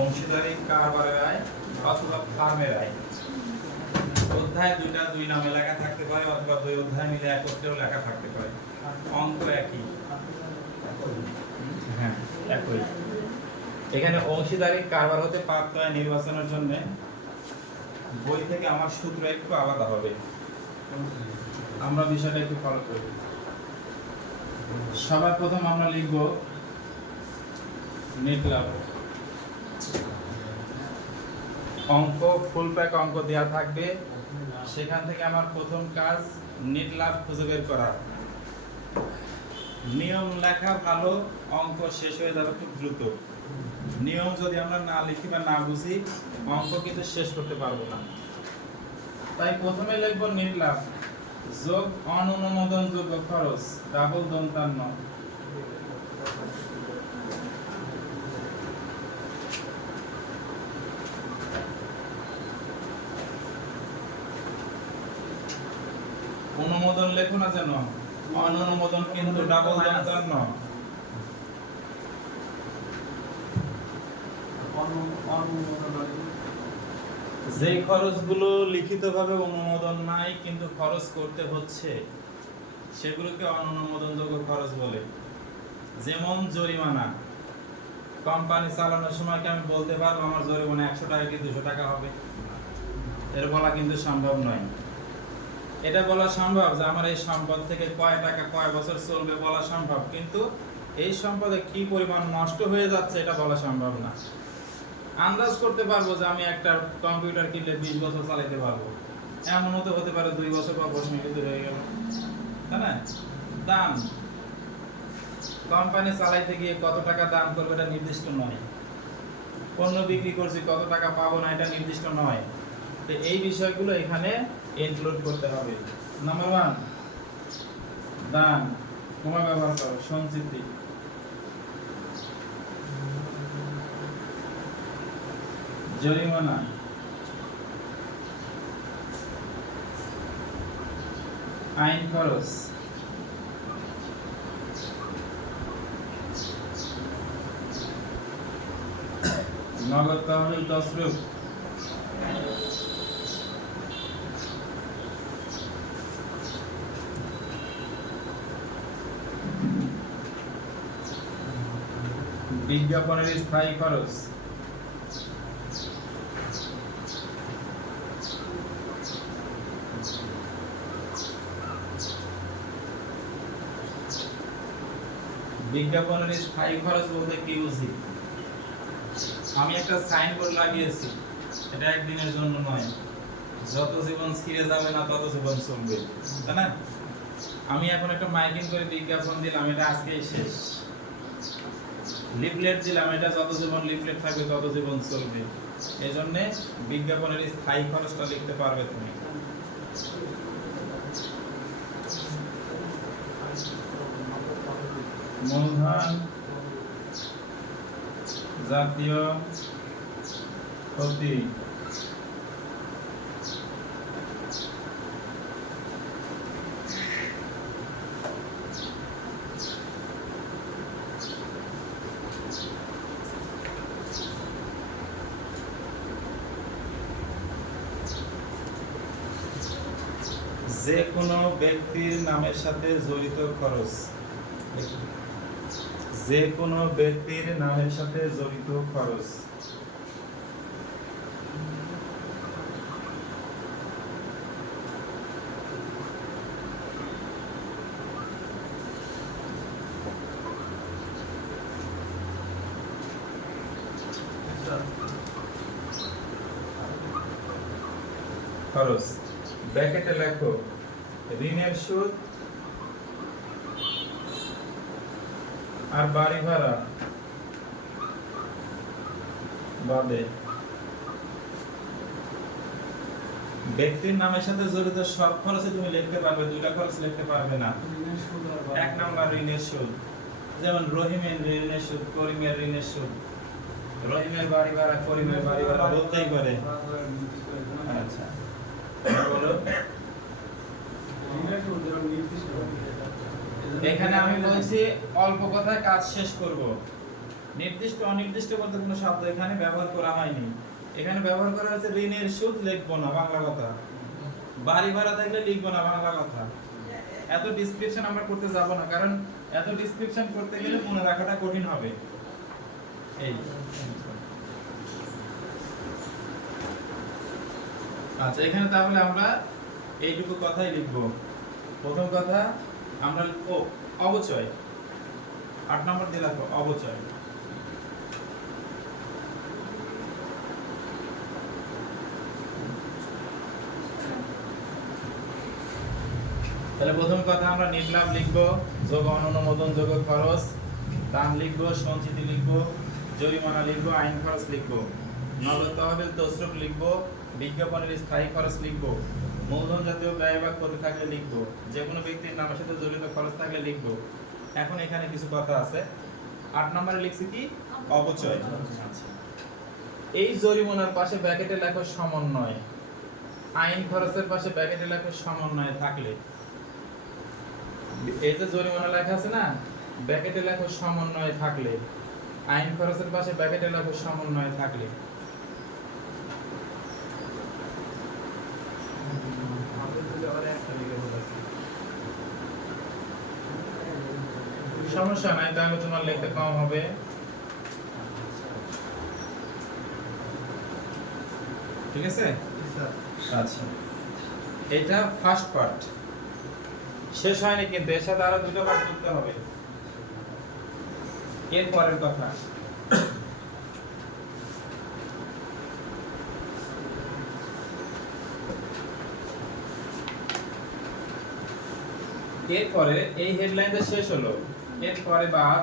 অংশীদারি কারবারের আয় অথবা ফার্মের আয়। অধ্যায় দুইটা দুই নামে লেখা থাকতে পারে অথবা দুই অধ্যায় মিলে একত্রেও লেখা থাকতে পারে। অঙ্ক একই, হ্যাঁ একই। এখানে অংশীদারি কারবার হতে প্রাপ্ত আয় নির্বাচনের জন্য বই থেকে আমার সূত্র একটু আলাদা হবে। আমরা বিষয়টা একটু ফলো করি। সবার প্রথম আমরা লিখব নেট লাভ। অঙ্ক ফুল প্যাক অঙ্ক দেওয়া থাকবে, সেখান থেকে আমার প্রথম কাজ নেট লাভ খুঁজে বের করা। নিয়ম লেখা ভালো, অঙ্ক শেষ হয়ে যাবে খুব দ্রুত। নিয়ম যদি আমরা না লিখি বা না বুঝি, অঙ্ক কিন্তু শেষ করতে পারবো না। তাই প্রথমে লিখব নেট লাভ যোগ অননুমোদনযোগ্য খরচ ডাবল দন্তান্ন। অনুমোদন লেখো না যেন, অননুমোদন কিন্তু ডাবল দন্তান্ন। যে খরচগুলো লিখিতভাবে অনুমোদন নাই কিন্তু খরচ করতে হচ্ছে, সেগুলোকে অননুমোদনযোগ্য খরচ বলে। যেমন জরিমানা। কোম্পানি চালানোর সময় কি আমি বলতে পারবো আমার জরিমানা 100 টাকা কি 200 টাকা হবে? এর বলা কিন্তু সম্ভব নয়। এটা বলা সম্ভব যে আমার এই সম্পদ থেকে কয় টাকা কয় বছর চলবে বলা সম্ভব, কিন্তু এই সম্পদে কি পরিমাণ নষ্ট হয়ে যাচ্ছে এটা বলা সম্ভব না। আন্দাজ করতে পারবো যে আমি একটা কম্পিউটার কিনলে 20 বছর চালাতে পারবো, এমনও তো হতে পারে 2 বছর বা 10 মিনিট হয়ে গেল, তাই না? দাম, কোম্পানি চালাইতে গিয়ে কত টাকা দাম করবে এটা নির্দিষ্ট নয়। পণ্য বিক্রি করছি কত টাকা পাবো না এটা নির্দিষ্ট নয়। তো এই বিষয়গুলো এখানে ইনক্লুড করতে হবে। নাম্বার 1 দাম, কমা ব্যবহার করো, সঞ্চিতি। জরিমানা, আইন খরচ, নগদ তহবিল তসরুফ, বিজ্ঞাপনের স্থায়ী খরচ, বিজ্ঞাপনের স্থায়ী খরচ বলতে কি বুঝি? আমি একটা সাইনবোর্ড লাগিয়েছি, এটা একদিনের জন্য নয়, যত জীবন ছিঁড়ে যাবে না তত জীবন চলবে, তাই না? আমি এখন একটা মাইকিং করে বিজ্ঞাপন দিলাম, এটা আজকেই শেষ। লিফলেট দিলাম, এটা যত জীবন লিফলেট থাকবে তত জীবন চলবে। এজন্য বিজ্ঞাপনের স্থায়ী খরচটা লিখতে পারবে তুমি। মূলধন, জাতীয় ক্ষতি, যে কোনো ব্যক্তির নামের সাথে জড়িত খরচ, যে কোনো ব্যক্তির নামের সাথে জড়িত খরচ। খরচ ব্র্যাকেটে লেখো ঋণের সুদ আর বাড়ি ভাড়া বাদে ব্যক্তির নামের সাথে জড়িত সব খরচে তুমি লিখতে পারবে, দুইটা খরচ লিখতে পারবে না। 1 নাম্বার ঋণের সুদ, যেমন রহিমের ঋণের সুদ, করিমের ঋণের সুদ। রহিমের বাড়ি ভাড়া, করিমের বাড়ি ভাড়া বলতেই পারে। আচ্ছা বলো। এখানে আমি বলছি অল্প কথায় কাজ শেষ করব। নির্দিষ্ট অনির্দিষ্ট বলতে কোনো শব্দ এখানে ব্যবহার করা হয়নি। এখানে ব্যবহার করা হয়েছে ঋণের সুদ, লিখবো না বাংলা কথা। বাড়ি ভাড়া থাকলে লিখবো না বাংলা কথা। এত ডেসক্রিপশন আমরা করতে যাব না, কারণ এত ডেসক্রিপশন করতে গেলে মনে রাখাটা কঠিন হবে। এই আচ্ছা, এখানে তাহলে আমরা এইটুকু কথাই লিখবো। প্রথম কথা আমরা লিখবো অবচয়। 8 নম্বর দিয়ে রাখো অবচয়। তাহলে প্রথম কথা আমরা নির্লাভ লিখবো, যোগ অনুমোদন যোগ খরচ, দাম লিখবো, সঞ্চিতি লিখবো, জরিমানা লিখবো, আইন খরচ লিখবো, নগদ তহবিল তসরুফ লিখবো, বিজ্ঞাপনের স্থায়ী খরচ লিখবো, মূলধন জাতীয় ব্যয় বা ক্ষতি থাকলে লিখবো, যে কোনো ব্যক্তির নামের সাথে জড়িত খরচ থাকলে লিখবো। এখন এখানে কিছু কথা আছে। 8 নম্বরে লিখছি কি অবচয়। আচ্ছা, এই জরিমানার পাশে ব্র্যাকেটে লেখো সমন্বয়, আইন খরচের পাশে ব্র্যাকেটে লেখো সমন্বয় থাকলে। এই যে জরিমানা লেখা আছে না, ব্র্যাকেটে লেখো সমন্বয় থাকলে, আইন খরচের পাশে ব্র্যাকেটে লেখো সমন্বয় থাকলে। সমস্যা নাই, তাহলে তোমার লিখতে কম হবে। ঠিক আছে। আচ্ছা, এটা ফার্স্ট পার্ট শেষ হয়নি, কিন্তু এর সাথে আরো দুটো পার্ট করতে হবে। এর পরের কথা এরপরে এই হেডলাইনটা শেষ হলো, এরপরে বাদ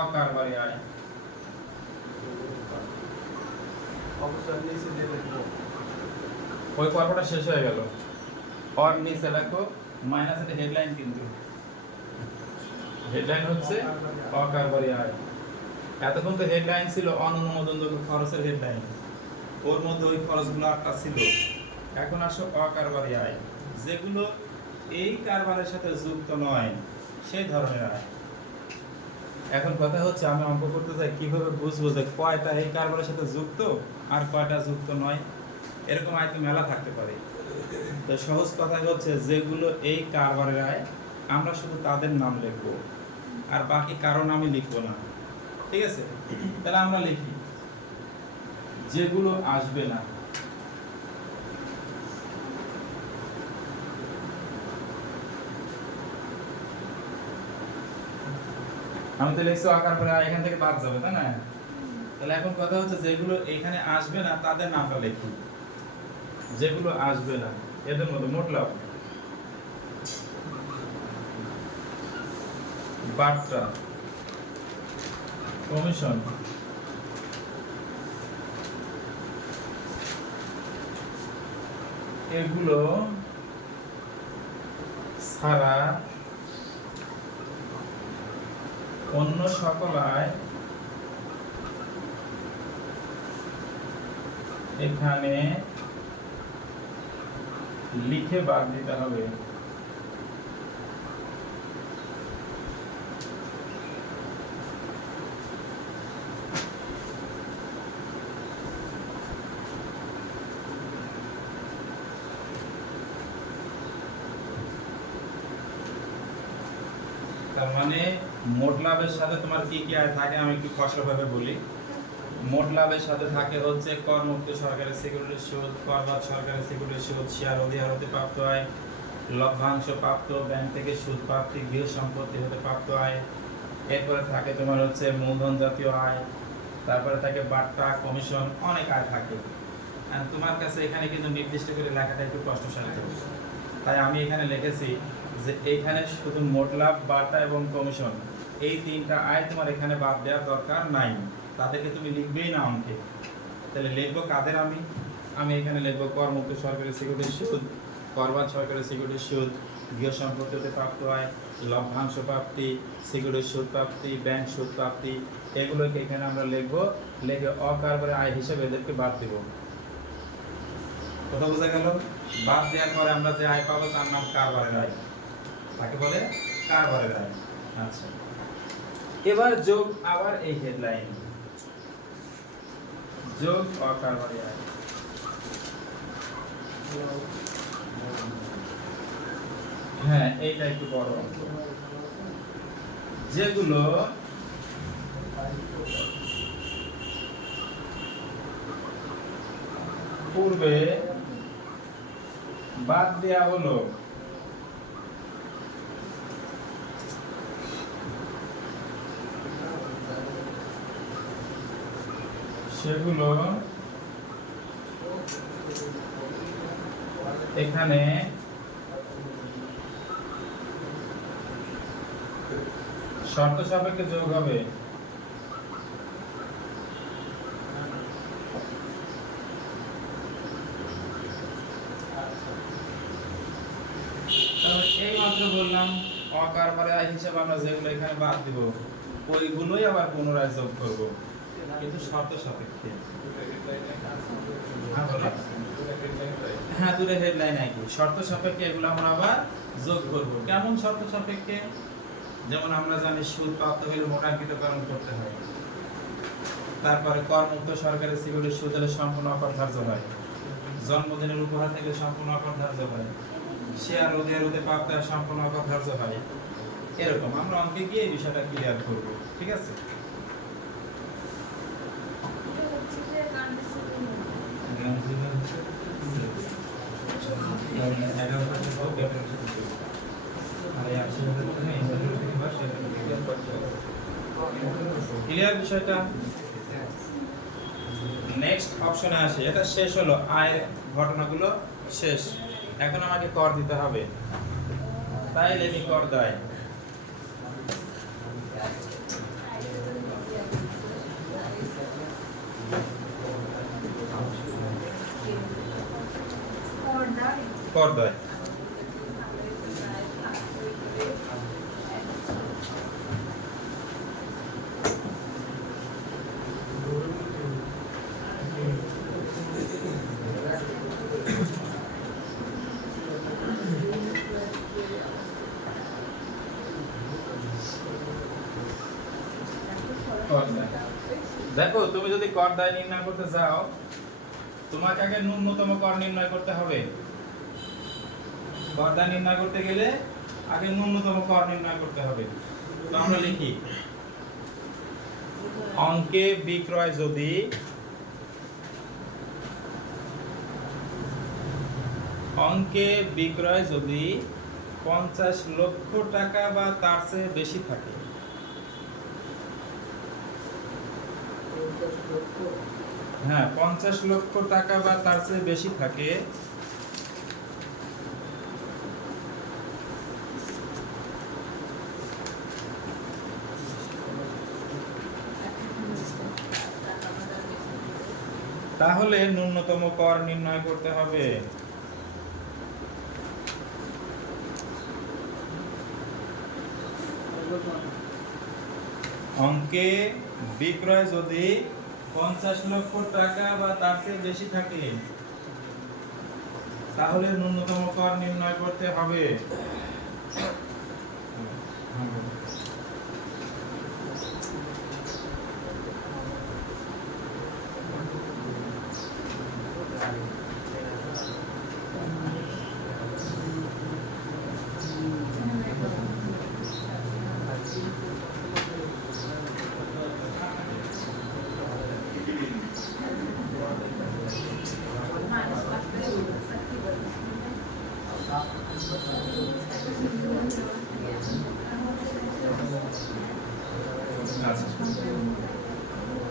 অকারবারি আয়। ওই পর্বটা শেষ হয়ে গেল। অর নিচে লেখো মাইনাস, এটা হেডলাইন, কিন্তু হেডলাইন হচ্ছে অকারবারি আয়। এতক্ষণ তো হেডলাইন ছিল অনুমোদনযোগ্য খরচের হেডলাইন, ওর মধ্যে ওই খরচগুলো 8টা ছিল। এখন আসো অকারবারি আয়, যেগুলো এই কারবারের সাথে যুক্ত নয় সেই ধরনের আয়। এখন কথা হচ্ছে আমি অঙ্ক করতে চাই, কিভাবে বুঝবো যে কয়টা এই কারবারের সাথে যুক্ত আর কয়টা যুক্ত নয়। এরকম আয় তো মেলা থাকতে পারে। তো সহজ কথা হচ্ছে যেগুলো এই কারবারের আয় আমরা শুধু তাদের নাম লিখবো, আর বাকি কারণ আমি লিখবো না। ঠিক আছে, তাহলে আমরা লিখি যেগুলো আসবে না। আমি তো লিখছি আকার করে এখান থেকে বাদ যাবে, তাই না? তাহলে এখন কথা হচ্ছে যেগুলো এখানে আসবে না তাদের নামটা লিখি। যেগুলো আসবে না এদের মধ্যে মোট লাভ, বার্তা, কমিশন, এগুলো ছাড়া অন্য সকল আয় এখানে লিখে বাদ দিতে হবে। তার মানে মোট লাভের সাথে তোমার কি কি আয় থাকে আমি একটু খসড়াভাবে বলি। মোট লাভের সাথে থাকে হচ্ছে করমুক্ত সরকারি সিকিউরিটির সুদ, করবাদ সরকারি সিকিউরিটির সুদ, শেয়ার অধিহার হতে প্রাপ্ত আয়, লভ্যাংশ প্রাপ্ত, ব্যাংক থেকে সুদ প্রাপ্তি, গৃহ সম্পত্তি হতে প্রাপ্ত আয়। এরপরে থাকে তোমার হচ্ছে মূলধন জাতীয় আয়, তারপরে থাকে বার্তা, কমিশন, অনেক আয় থাকে। আর তোমার কাছে এখানে কিন্তু নির্দিষ্ট করে লেখাটা একটু কষ্টসাধ্য, তাই আমি এখানে লিখেছি যে এখানে শুধু মোট লাভ, বার্তা এবং কমিশন, এই তিনটা আয় তোমার এখানে বাদ দেওয়ার দরকার নাই, তাদেরকে তুমি লিখবেই না অঙ্কে। তাহলে লিখবো কাদের আমি এখানে লিখবো করমুক্ত সরকারি সিকিউরিটির সুদ, করবাদ সরকারি সিকিউরিটির সুদ, গৃহ সম্পত্তি হতে প্রাপ্ত হয়, লভ্যাংশ প্রাপ্তি, সিকিউরিটি সুদ প্রাপ্তি, ব্যাংক সুদ প্রাপ্তি, এগুলোকে এখানে আমরা লিখবো, লিখে অকারবারি আয় হিসেবে এদেরকে বাদ দেব। কথা বোঝা গেল? বাদ দেওয়ার পরে আমরা যে আয় পাবো তার নাম কারবারের আয়, তাকে বলে কারবারের আয়। আচ্ছা, এবার যোগ আবার এই হেডলাইন, যোগ অকারবারি আয়। হ্যাঁ, এইটা একটু বড়, যেগুলো পূর্বে বাদ দেয়া হলো, সেগুলো এখানে শর্ত সাপেক্ষে যোগ হবে। এই মাত্র বললাম অকারবারি আয় হিসেবে আমরা যেগুলো এখানে বাদ দিব ওইগুলোই আবার পুনরায় যোগ করব, কিন্তু শর্ত সাপেক্ষে। হ্যাঁ, দুটো হেডলাইন একই, শর্ত সাপেক্ষে এগুলো আমরা আবার যোগ করব। কেমন শর্ত সাপেক্ষে? যেমন আমরা জানি সুদ প্রাপ্ত হলে মোটাঙ্কিতকরণ করতে হয়, তারপরে করমুক্ত সরকারি সিকিউরিটি সুদ হলে সম্পূর্ণ অকর ধার্য হয়, জন্মদিনের উপহার থেকে সম্পূর্ণ অকর ধার্য হয়, শেয়ার রোধে রোধে প্রাপ্ত সম্পূর্ণ অকর ধার্য হয়। এরকম আমরা অঙ্কে গিয়ে এই বিষয়টা ক্লিয়ার করব, ঠিক আছে? ক্লিয়ার বিষয়টা? নেক্সট অপশনে আসে, এটা শেষ হলো, আয়ের ঘটনাগুলো শেষ। এখন আমাকে কর দিতে হবে, তাই লেখি কর দায়। কর দায় দেখো, তুমি যদি কর দায় নির্ণয় করতে যাও, তোমাকে আগে ন্যূনতম কর নির্ণয় করতে হবে। কর দায় নির্ণয় করতে গেলে আগে ন্যূনতম কর নির্ণয় করতে হবে। তো আমরা লিখি, অঙ্কে বিক্রয় যদি 50 লক্ষ টাকা বা তার চেয়ে বেশি থাকে, হ্যাঁ 50 লক্ষ টাকা বা তার চেয়ে বেশি থাকে, তাহলে ন্যূনতম কর নির্ণয় করতে হবে। অঙ্কে বিক্রয় যদি 50 লক্ষ টাকা বা তার চেয়ে বেশি থাকে, তাহলে ন্যূনতম কর নির্ণয় করতে হবে।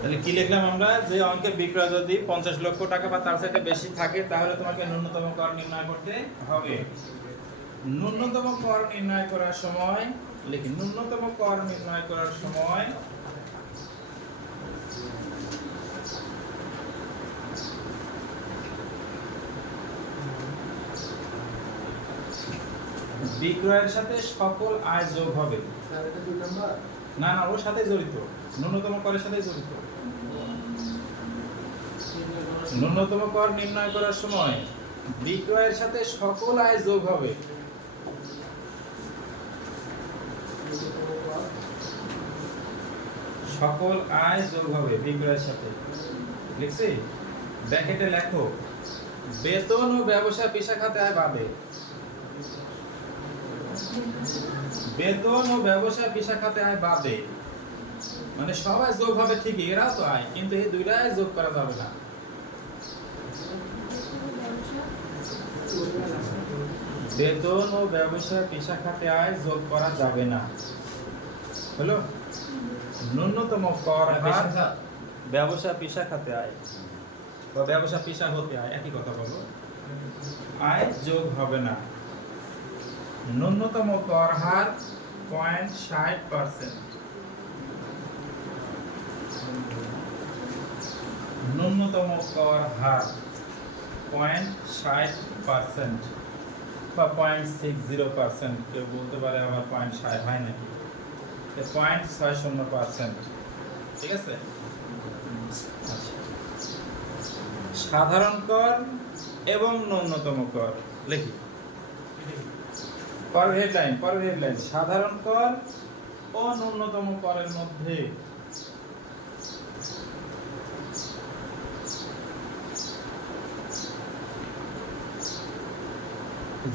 তাহলে কি লিখলাম আমরা, যে অঙ্কে বিক্রয় যদি 50 লক্ষ টাকা বা তার চাইতে বেশি থাকে, তাহলে তোমাকে ন্যূনতম কর নির্ণয় করতে হবে। ন্যূনতম কর নির্ণয় করার সময় লিখি, ন্যূনতম কর নির্ণয় করার সময় বিক্রয়ের সাথে সকল আয় যোগ হবে। স্যার এটা 2 নাম্বার। না না, ওর সাথে জড়িত, ন্যূনতম করের সাথে জড়িত। ন্যূনতম কর নির্ণয় করার সময় বিক্রয়ের সাথে সকল আয় যোগ হবে। সকল আয় যোগ হবে বিক্রয়ের সাথে। লিখছি, ব্র্যাকেটে লেখো বেতন ও ব্যবসা পেশা খাতে আয় বাদে। বেতন ও ব্যবসা পেশা খাতে আয় বাদে মানে সবাই যোগ হবে ঠিকই, এরাও তো আয়, কিন্তু এই দুইটাই যোগ করা যাবে না। বেতন ও ব্যবসা পেশা খাতে আয় যোগ করা যাবে না। হলো, ন্যূনতম কর হার ব্যবসা পেশা খাতে আয় বা ব্যবসা পেশা হতে আয়, একই কথা বলো, আয় যোগ হবে না। ন্যূনতম কর হার 0.60%। ন্যূনতম কর হার 0.60% বা 0.60%, কেউ বলতে পারে আবার 0.60 হয় নাকি, 0.60%। ঠিক আছে। আচ্ছা, সাধারণ কর এবং ন্যূনতম কর লিখি। পরের হেডলাইন সাধারণ কর ও ন্যূনতম করের মধ্যে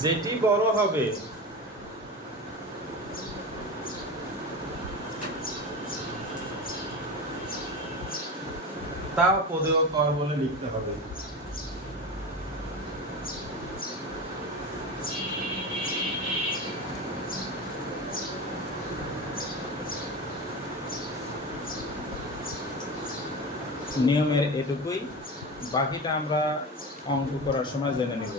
যেটি বড় হবে তা পদেয় কর বলে লিখতে হবে। নিয়মের এটুকুই, বাকিটা আমরা অঙ্ক করার সময় জেনে নেব।